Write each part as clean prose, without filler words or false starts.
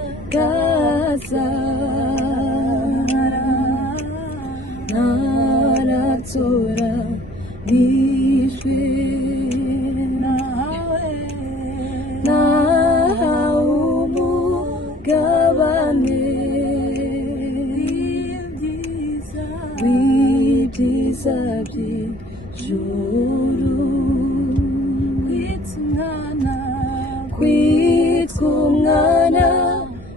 gigitangaza naratora nishwe nahawe umugabane w'ibyiza by'ijuru kwitwa umwana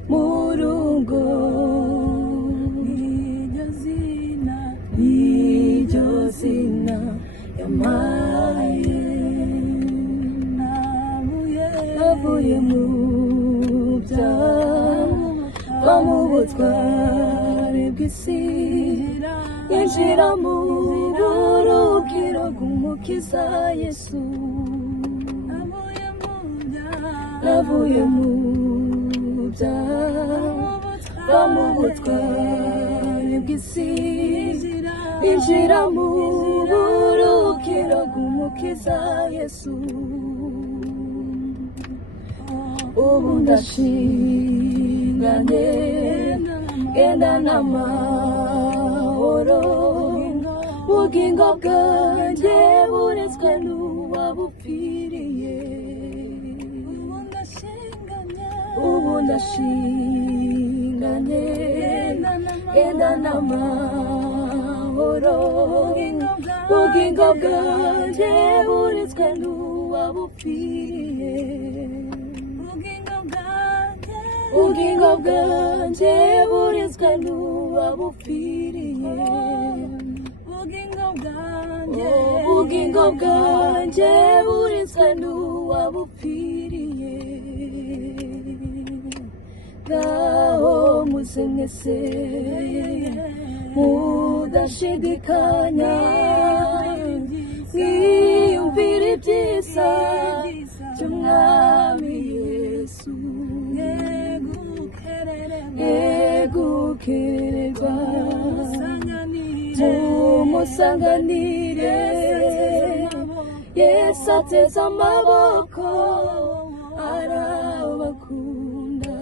mu rugo iryo zina yampaye navuye mu byaha mu butware bw'isi yinjira mu burukiro bw'umukiza Yesu navuye mu byaha mu butware bw'isi injira mu burukiro bw'umukiza Yesu ubu ndashinganye genda n'amahoro ubugingo bwanjye buretswe n'uwabupfiriye ubu ndashinganye genda n'amahoro ubugingo bwanjye buretswe n'uwabupfiriye ubugingo bwanjye buretswe n'uwabupfiriye ubugingo bwanjye buretswe n'uwabupfiriye ngaho muze mwese mudashidikanya mwiyumvire ibyiza by'umwami Yesu yegukererwa tumusanganire Yesu ateze amaboko arabakunda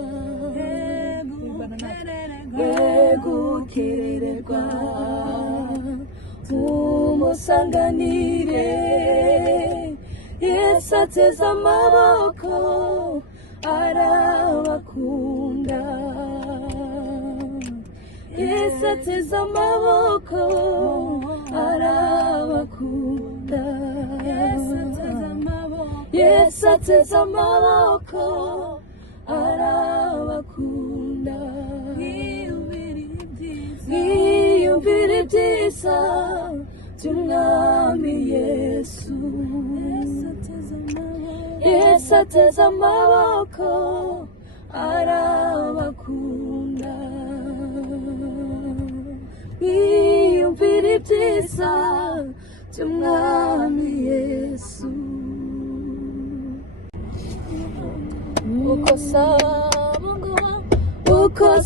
yegukererwa tumusanganire Yesu ateze amaboko arabakunda Yesu ateze amaboko arabakunda Yesu ateze amaboko arabakunda mwiyumvire ibyiza by'umwami Yesu Yesu ateze amaboko arabakunda mwiyumvire ibyiza by'umwami Yesu uko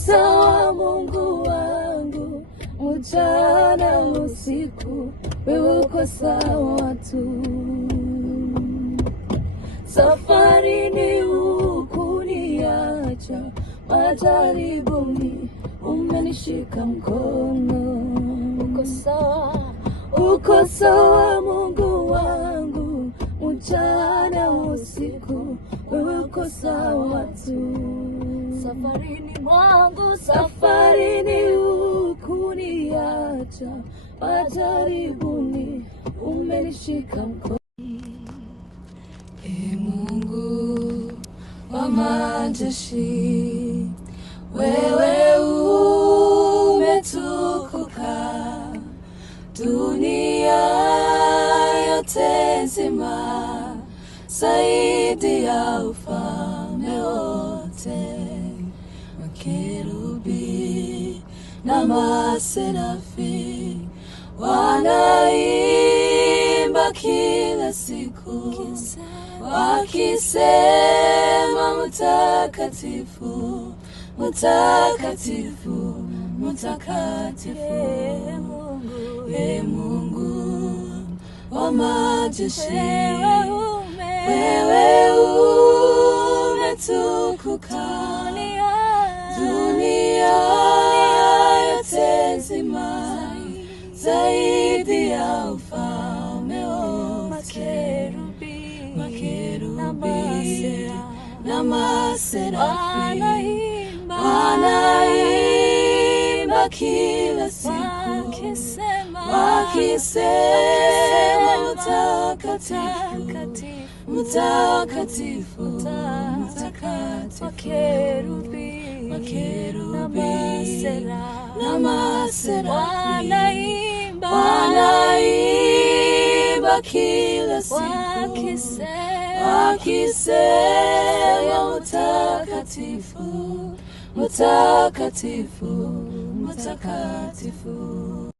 sawa Mungu wangu mchana usiku wewe uko sawa tu safarini hukuniacha majaribuni umenishika mkono uko sawa Mungu wangu mchana usiku wewe uko sawa tu safarini hukuniacha majaribuni umenishika mkono Mungu wa majeshi wewe umetukuka dunia yote nzima zaidi ya ufalme wote makerubi na maserafi wanaimba kila siku wakisema mtakatifu mtakatifu mtakatifu Mungu wa majeshi wewe kuzunguka dunia yote nzima, zaidi ya ufalme wote. Makerubi na maserafi wanaimba kila siku wakisema mtakatifu, mtakatifu, mtakatifu. Makerubi na maserafi wanaimba kila siku wakisema mtakatifu, mtakatifu, mtakatifu.